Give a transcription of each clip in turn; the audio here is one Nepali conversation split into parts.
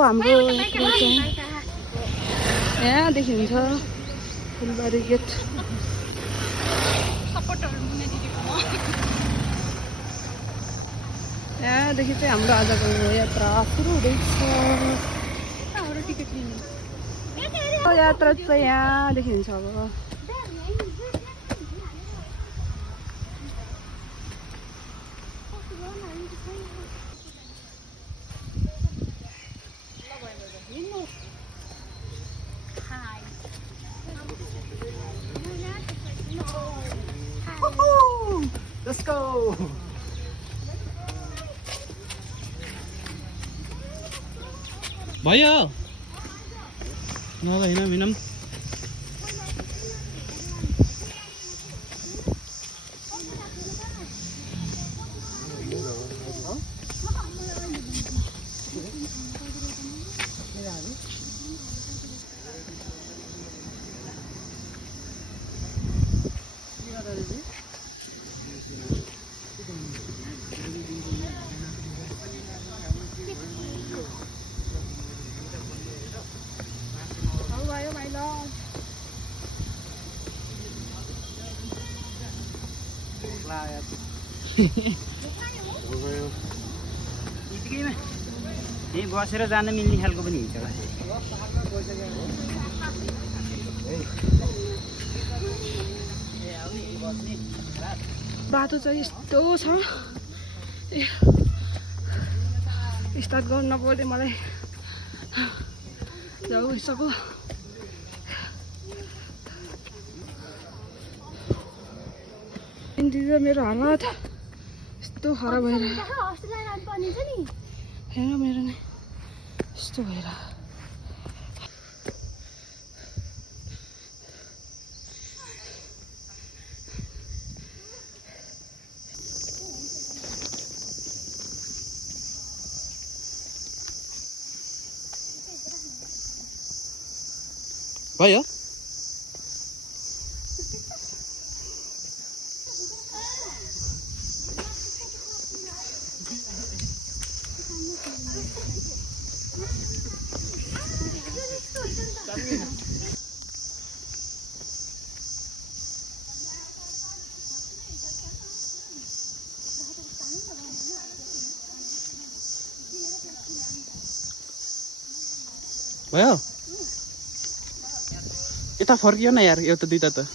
हाम्रो यहाँदेखि हुन्छ फुलबारी गेट। यहाँदेखि चाहिँ हाम्रो आजको यात्रा सुरु हुँदैछ। यात्रा चाहिँ यहाँदेखि हुन्छ अब। Let's go. भयो नभए हिँडौँ हिँडौँ। यही बसेर जान मिल्ने खालको पनि हुन्छ। बाटो चाहिँ यस्तो छ, स्टार्ट गर्नु नपर्ने मलाई जाऊ यसको। मेरो हालत यस्तो खराब भएर हेर, मेरो नै यस्तो भएर। भयो भयो यता फर्कियो न यार, एउटा दुईटा त।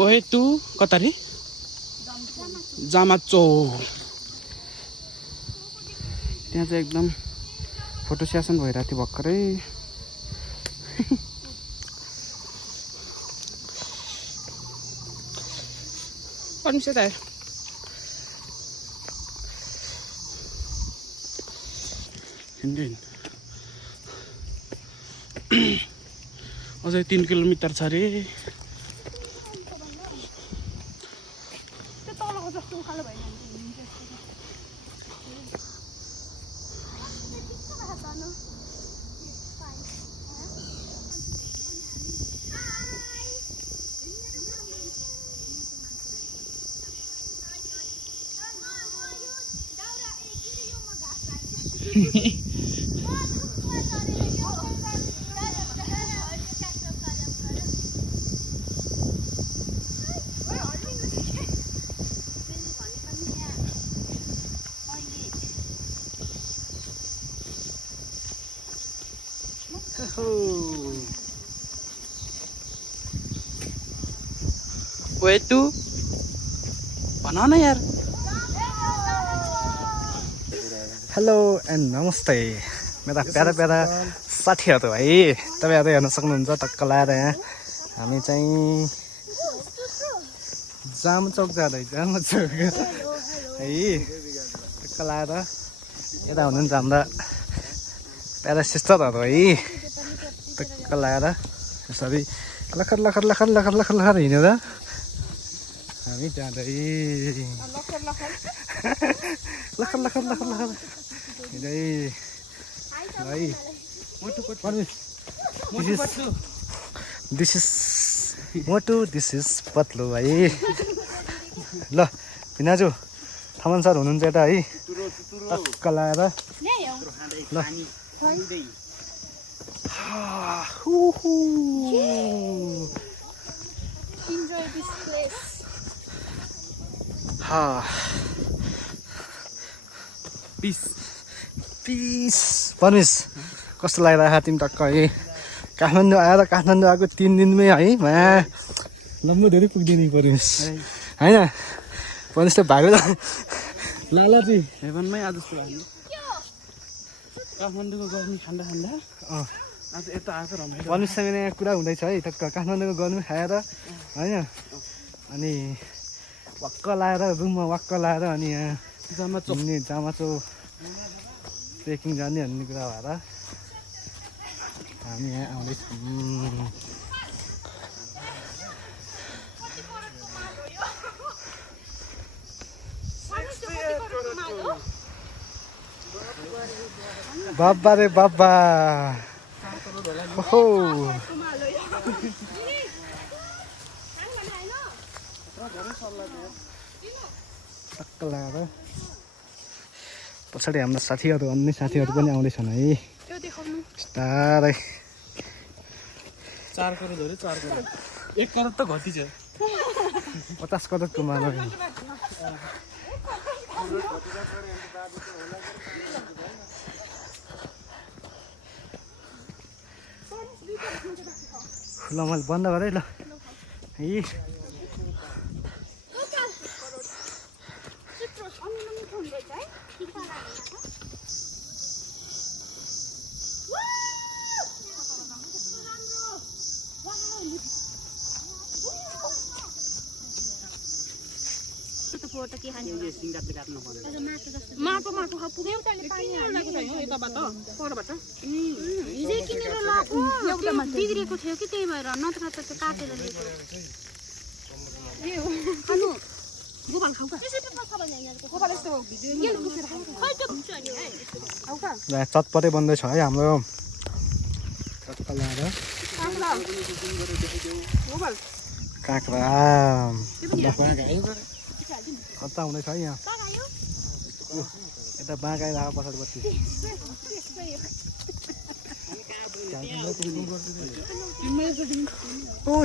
ओहे तू कता रे? जामाचो। त्यहाँ चाहिँ एकदम फोटो सेसन भइरहेको थियो भर्खरै। पर्मिसन त अझै 3 किलोमिटर छ रे। ओए तू भन न यार। हेलो एन्ड नमस्ते मेरा प्यारा प्यारा साथीहरू है, तपाईँहरू हेर्न सक्नुहुन्छ टक्क लाएर यहाँ हामी चाहिँ जामचौक जाँदै जामचौक है टक्क लाएर यता हुनुहुन्छ हाम्रा प्यारा सिस्टरहरू है, टक्क लाएर यसरी लखर लखर लखर लखर लखर लखर हिँडेर हामी जाँदै लखर लखर लखर लखर लखर लखर हिँड्दै भाइ this is Motu this is पत्लो भाइ ल भिनाजु थमन सर हुनुहुन्छ यता है टक्क लाएर ल Enjoy this place. पिस परमेश कस्तो लागिरहेको तिमी टक्क है काठमाडौँ आएर काठमाडौँ आएको 3 दिनमै है लम्बो धेरै पुग्दिने परमेश होइन परमेश त भागेर लाला चाहिँ हेभनमै आज पुऱ्यायो काठमाडौँको गर्मी ठन्डा ठन्डा आज यता आएको रमाइलो परमेशसँग यहाँ कुरा हुँदैछ है टक्क काठमाडौँको गर्मी खाएर होइन अनि वाक्क लाएर रुममा वाक्क लाएर अनि यहाँ जामाचो ट्रेकिङ जाने भन्ने कुरा भएर हामी यहाँ आउँदैछौँ बाबा रे बाबा हो टक्क लगाएर पछाडि हाम्रो साथीहरू अन्य साथीहरू पनि आउँदैछन् है बिस्तारै 4 करोड हो रे 4 करोड 1 करोड त घटी छ 50 करोडको माल ल मैले बन्द गरेँ ल है माटो माटो पुग्यो यताबाट परबाट हिजै किनेर लगाएको बिग्रेको थियो कि त्यही भएर नत्र त त्यो काटेर ल्याएको चटपटे बन्दैछ है हाम्रो चटका ल्याएर काँक्रा खत्ता हुँदैछ है यहाँ यता बाँक आइरहेको पछाडिपट्टि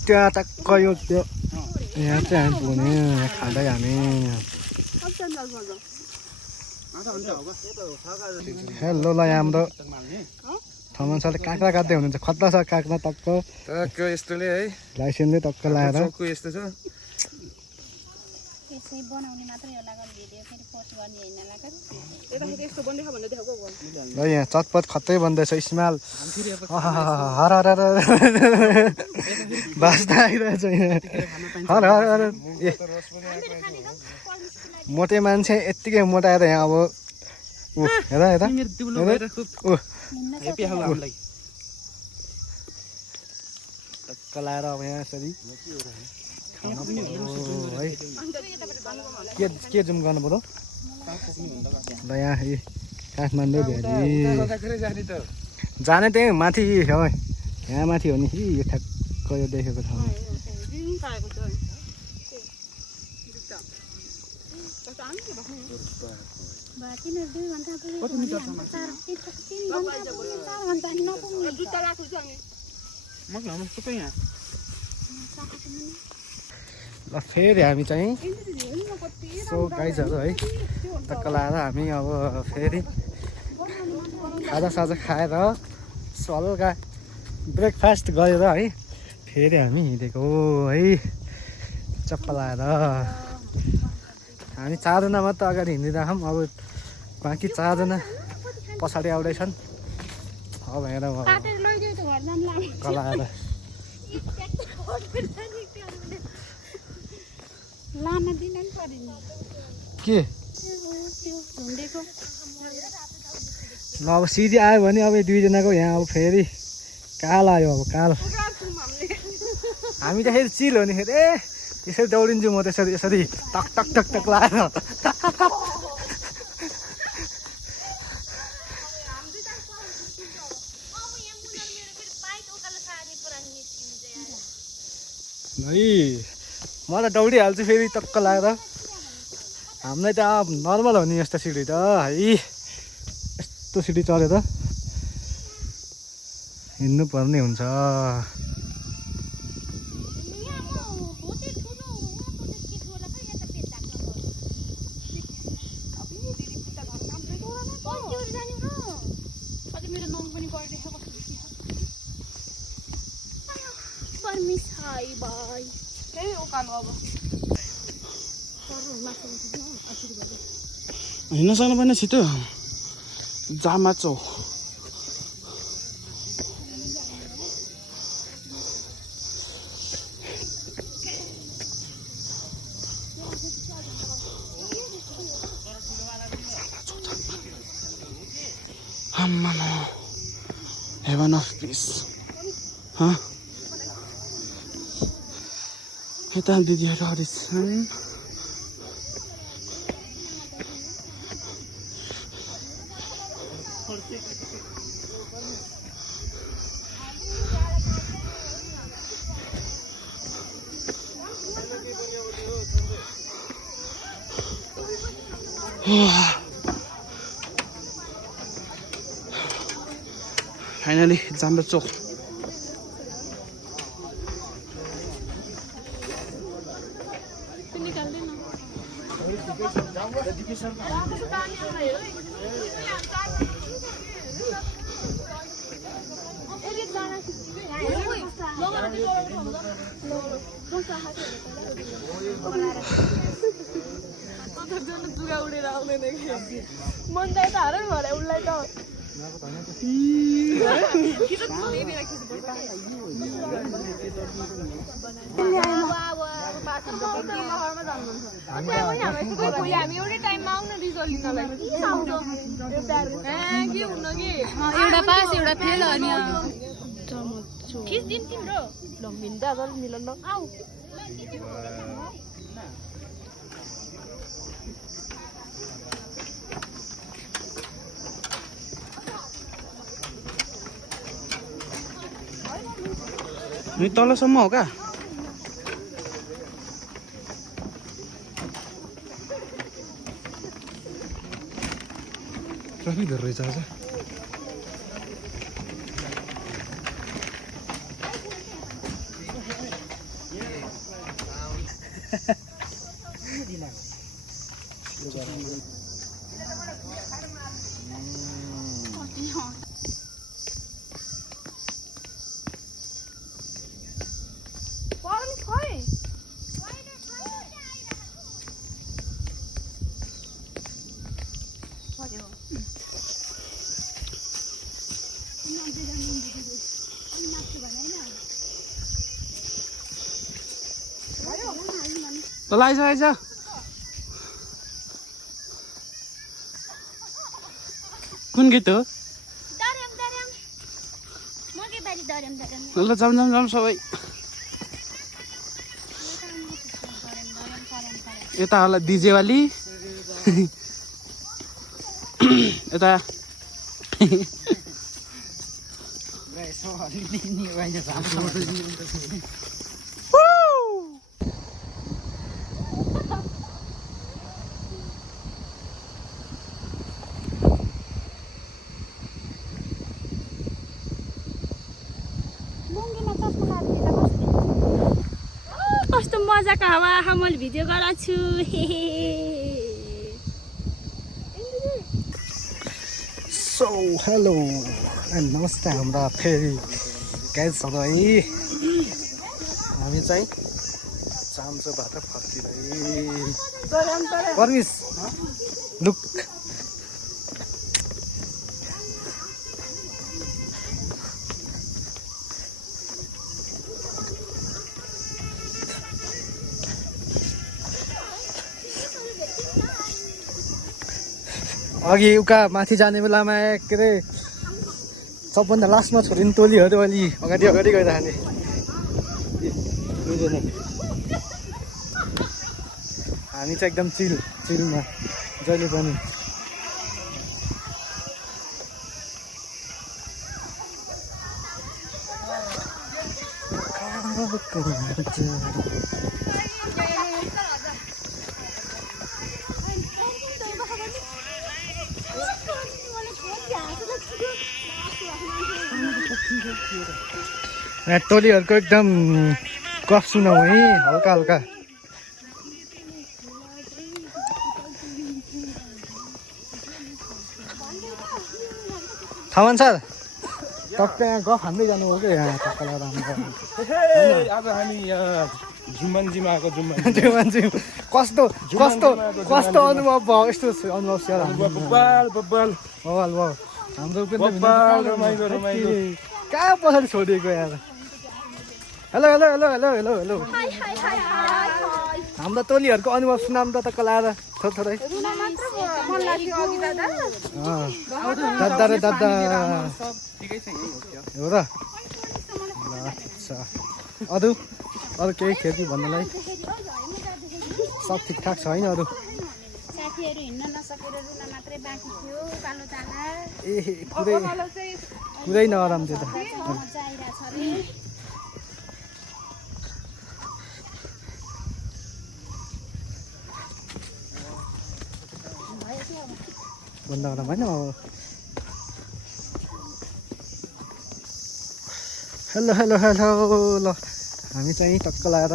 त्यहाँ टक्क यो त्यो यहाँ चाहिँ हामी पुग्ने खाँदै हामी हेलो ल यहाँ हाम्रो थमन सरले काँक्रा काट्दै हुनुहुन्छ खतरा छ काँक्रा टक्क यस्तोले है लाइसेन्सले टक्क लगाएर यस्तो छ बनाउने मात्रै होला भिडियो फेरि पोस्ट गर्ने हैन लागा ल यहाँ चटपट खत्तै बन्दैछ स्मेल हर हर हर बास्दा आइरहेछ हर हर हर मोटे मान्छे यत्तिकै मोटाएर यहाँ अब ऊ हेर हेर टक्क लाएर अब यहाँ यसरी है के जुम गर्नु पर्यो ल यहाँ काठमाडौँ भ्याली जाने त्यही माथि हो यहाँ माथि हो नि यो ठ्याक्क यो देखेको ठाउँमा ल फेरि हामी चाहिँ सो गाइजहरू है टक्क लाएर हामी अब फेरि खाजासाजा खाएर सो हल्का ब्रेकफास्ट गरेर है फेरि हामी हिँडेको है चप्पल लाएर हामी 4 जना मात्र अगाडि हिँडिरहेछौँ अब बाँकी 4 जना पछाडि आउँदैछन् अब हेर कलाएर के ल अब सिधी आयो भने अब 2 जनाको यहाँ अब फेरि काल आयो अब काल हामी त फेरि चिल हो नि फेरि ए यसरी दौडिन्छु म त्यसरी यसरी टक टक टक टक लाएर है म त दौडिहाल्छु फेरि टक्क लाएर हामीलाई त अब नर्मल हो नि यस्तो सिडी त है यस्तो सिडी चढेर हिँड्नु पर्ने हुन्छ हिँड्न सक्नु पर्ने छिटो जामा चौ Heaven of peace. Huh? Kita दिदीहरू छन् Finally, जाम्बा चोक एउटा पास एउटा फेल हो नि खिच दिन तिम्रो ल मिल्दा गल मिलन न आउ नि तलसम्म हो का ट्राफिक धेरै रहेछ आज ल आइज कुन गीत हो ल जाम सबै यता होला डिजेवाली यता कस्तो मजाको हावा मैले भिडियो गराएको छु सो हेलो एन्ड नमस्ते हाम्रा फेरि गाइजहरू है हामी चाहिँ चाम्चोबाट फर्किँदै परमिस लुक अघि उका माथि जाने बेलामा के अरे सबभन्दा लास्टमा छोडिने टोलीहरू अलि अगाडि गइरहने हामी चाहिँ एकदम चिलमा जहिले पनि टोलीहरूको एकदम गफ सुनौ है हल्का हल्का थामान सर टक्क यहाँ गफ हान्दै जानु हो क्या यहाँ टक्क लगाएर आज हामी यहाँ जुम्मान्जीमा आएको जुम्मान्जी कस्तो कस्तो कस्तो अनुभव भयो यस्तो अनुभव सेयर हाम्रो कहाँ पछाडि छोडिएको यार hello hello hello hello hello hello हाम्रो टोलीहरूको अनुभव सुनाम त लाएर थोरै दादा र दादा हो र अच्छा अरू केही खेती भन्नलाई सब ठिकठाक छ होइन अरू साथीहरु हिँड्न नसकेर रुन मात्रै बाँकी थियो कालो चाना ए कुरै नआराम थियो त बन्द गर्दा भएन अब हेलो हेलो हेलो ल हामी चाहिँ टक्क लगाएर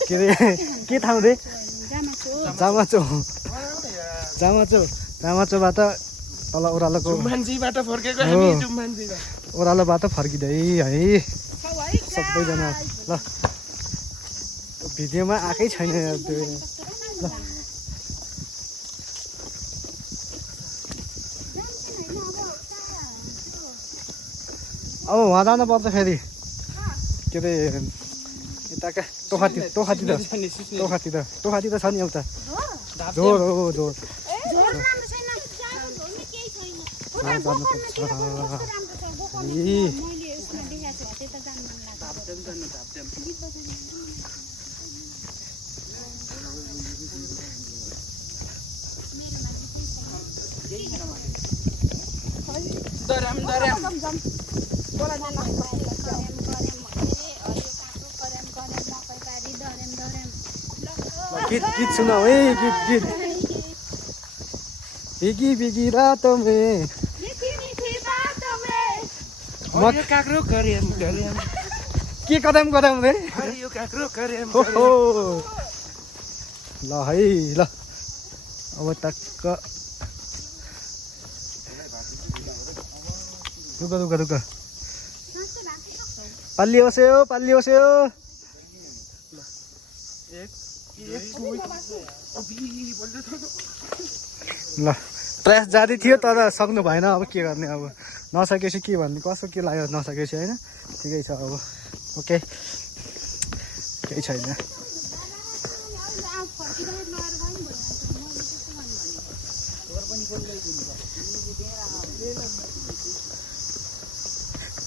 के अरे के ठाउँ रे जामाचोबाट तल ओह्रालोको ओह्रालोबाट फर्किँदै है सबैजना ल भिडियोमा आएकै छैन ल अब उहाँ जानु पर्छ फेरि के अरे यताका टोखातिर छ नि एउटा जोर हो जोर गीत सुनाऊ है गीत बिगी बिगी रातो में के कदम कदम रे ल है ल अब टक्क रुक पाल्ली बस्यो ल प्रयास जारी थियो तर सक्नु भएन अब के गर्ने अब नसकेपछि के भन्ने कसो के लाग्यो नसकेपछि होइन ठिकै छ अब ओके केही छैन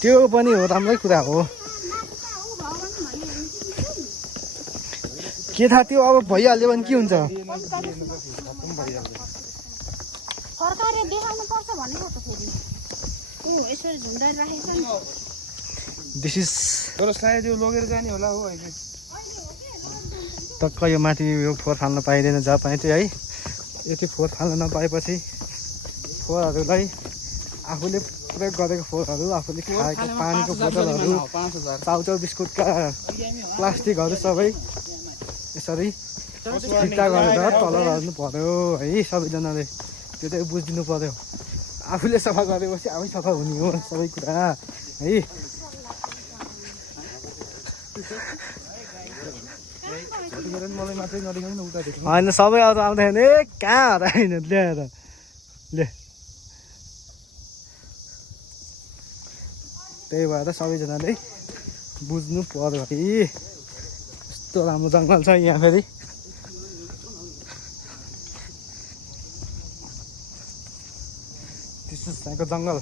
त्यो पनि हो राम्रै कुरा हो के थाहा त्यो अब भइहाल्यो भने के हुन्छ दिस इज सायद यो लगेर जाने होला हो अहिले टक्क यो माथि यो फोहोर फाल्न पाइँदैन जहाँ पाएँ चाहिँ है यति फोहोर फाल्न नपाएपछि फोहोरहरूलाई आफूले प्रयोग गरेको फोहोरहरू आफूले खाएको पानीको बोतलहरू चाउचाउ बिस्कुटका प्लास्टिकहरू सबै यसरी फिर्ता गरेर तल झर्नु पर्यो है सबैजनाले त्यो चाहिँ बुझिदिनु पर्यो आफूले सफा गरेपछि आफै सफा हुने हो सबै कुरा है होइन सबै अरू आउँदैन ए कहाँ हराएन ल्याएर ले त्यही भएर सबैजनाले बुझ्नु पर्यो है यस्तो राम्रो जङ्गल छ यहाँ फेरि त्यस्तो जङ्गल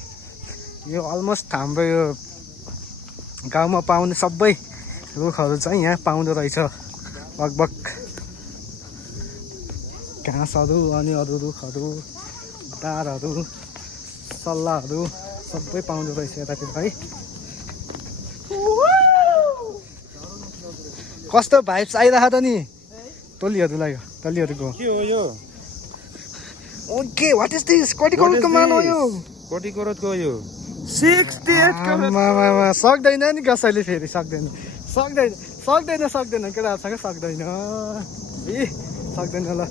यो अलमोस्ट हाम्रो यो गाउँमा पाउने सबै रुखहरू चाहिँ यहाँ पाउँदो रहेछ लगभग घाँसहरू अनि अरू रुखहरू तारहरू सल्लाहहरू सबै पाउँदो रहेछ यतातिर है कस्तो भाइब्स आइरहेको त नि टल्लीहरूको के हो यो ओके व्हाट इज दिस कति करोडको मान हो यो कति करोडको यो 68 करोड सक्दैन नि कसैले फेरि सक्दैन केटाहरूसँग सक्दैन ए सक्दैन ल